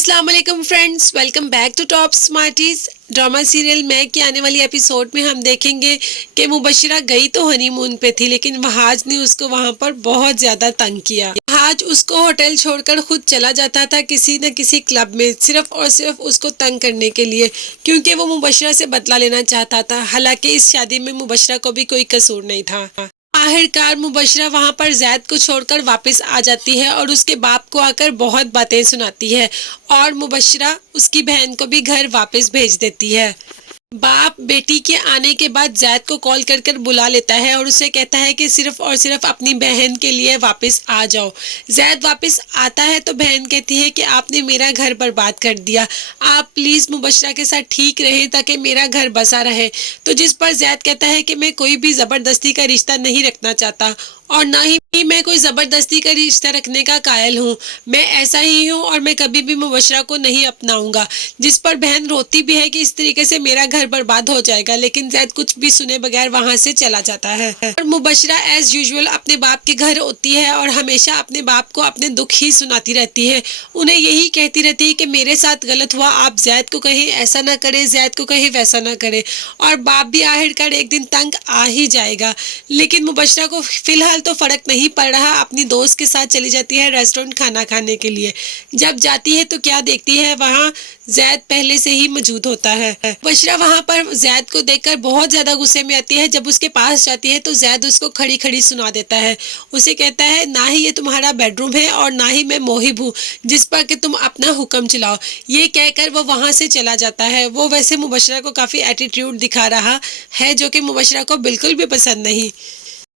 अस्सलाम वालेकुम friends, welcome back to Top Smarties. Drama serial मैं की आने वाली एपिसोड में हम देखेंगे कि मुबशिरा गई तो हनीमून पे थी, लेकिन वहाज ने उसको वहां पर बहुत ज्यादा तंग किया। वहाज उसको होटल छोड़कर खुद चला जाता था किसी न किसी क्लब में, सिर्फ और सिर्फ उसको तंग करने के लिए, क्योंकि वो मुबशिरा से बदला लेना चाहता था। हालांकि इस शादी में मुबशिरा को भी कोई कसूर नहीं था। आखिरकार मुबशिरा वहां पर जैद को छोड़कर वापस आ जाती है और उसके बाप को आकर बहुत बातें सुनाती है, और मुबशिरा उसकी बहन को भी घर वापस भेज देती है। बाप बेटी के आने के बाद जैद को कॉल कर कर बुला लेता है और उसे कहता है कि सिर्फ और सिर्फ अपनी बहन के लिए वापस आ जाओ। जैद वापस आता है तो बहन कहती है कि आपने मेरा घर बर्बाद कर दिया, आप प्लीज़ मुबशिरा के साथ ठीक रहें ताकि मेरा घर बसा रहे। तो जिस पर जैद कहता है कि मैं कोई भी ज़बरदस्ती का रिश्ता नहीं रखना चाहता, और ना ही मैं कोई ज़बरदस्ती का रिश्ता रखने का कायल हूँ, मैं ऐसा ही हूँ और मैं कभी भी मुबशिरा को नहीं अपनाऊंगा। जिस पर बहन रोती भी है कि इस तरीके से मेरा घर बर्बाद हो जाएगा, लेकिन जैद कुछ भी सुने बगैर वहां से चला जाता है। और मुबशिरा एज यूजुअल अपने बाप के घर होती है और हमेशा अपने बाप को अपने दुख ही सुनाती रहती है। उन्हें यही कहती रहती है कि मेरे साथ गलत हुआ, आप जैद को कहीं ऐसा ना करे, जैद को कहीं वैसा ना करे। और बाप भी आखिरकार एक दिन तंग आ ही जाएगा। लेकिन मुबशिरा को फिलहाल तो फर्क नहीं पड़ रहा, अपनी दोस्त के साथ चली जाती है रेस्टोरेंट खाना खाने के लिए। जब जाती है तो क्या देखती है, वहाँ जैद पहले से ही मौजूद होता है। मुबशिरा वहाँ पर जैद को देखकर बहुत ज्यादा गुस्से में आती है। जब उसके पास जाती है तो जैद उसको खड़ी खड़ी सुना देता है। उसे कहता है ना ही ये तुम्हारा बेडरूम है और ना ही मैं मोहिब हूँ जिस पर कि तुम अपना हुक्म चलाओ। ये कहकर वो वहां से चला जाता है। वो वैसे मुबशिरा को काफी एटीट्यूड दिखा रहा है, जो कि मुबशिरा को बिल्कुल भी पसंद नहीं।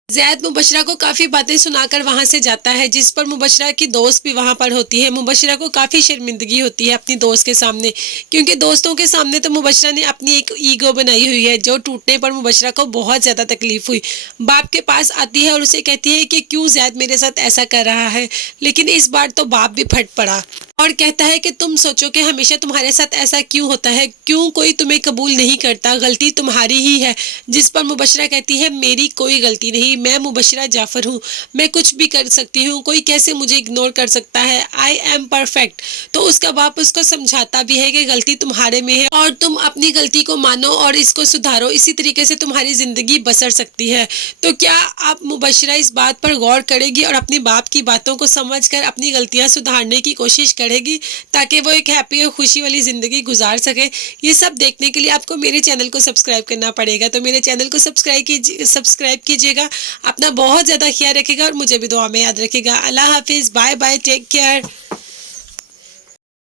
जैद मुबशिरा को काफ़ी बातें सुनाकर वहां से जाता है, जिस पर मुबशिरा की दोस्त भी वहां पर होती है। मुबशिरा को काफ़ी शर्मिंदगी होती है अपनी दोस्त के सामने, क्योंकि दोस्तों के सामने तो मुबशिरा ने अपनी एक ईगो बनाई हुई है, जो टूटने पर मुबशिरा को बहुत ज़्यादा तकलीफ हुई। बाप के पास आती है और उसे कहती है कि क्यों जैद मेरे साथ ऐसा कर रहा है, लेकिन इस बार तो बाप भी फट पड़ा और कहता है कि तुम सोचो कि हमेशा तुम्हारे साथ ऐसा क्यों होता है, क्यों कोई तुम्हें कबूल नहीं करता, गलती तुम्हारी ही है। जिस पर मुबशिरा कहती है मेरी कोई गलती नहीं, मैं मुबशिरा जाफर हूँ, मैं कुछ भी कर सकती हूँ, कोई कैसे मुझे इग्नोर कर सकता है, आई एम परफेक्ट। तो उसका बाप उसको समझाता भी है कि गलती तुम्हारे में है और तुम अपनी गलती को मानो और इसको सुधारो, इसी तरीके से तुम्हारी जिंदगी बसर सकती है। तो क्या अब मुबशिरा इस बात पर गौर करेगी और अपने बाप की बातों को समझकर अपनी गलतियां सुधारने की कोशिश करेगी, ताकि वो एक हैप्पी और खुशी वाली ज़िंदगी गुजार सके? ये सब देखने के लिए आपको मेरे चैनल को सब्सक्राइब करना पड़ेगा। तो मेरे चैनल को सब्सक्राइब कीजिएगा। अपना बहुत ज़्यादा ख्याल रखिएगा और मुझे भी दुआ में याद रखिएगा। अल्लाह हाफिज़, बाय बाय, टेक केयर।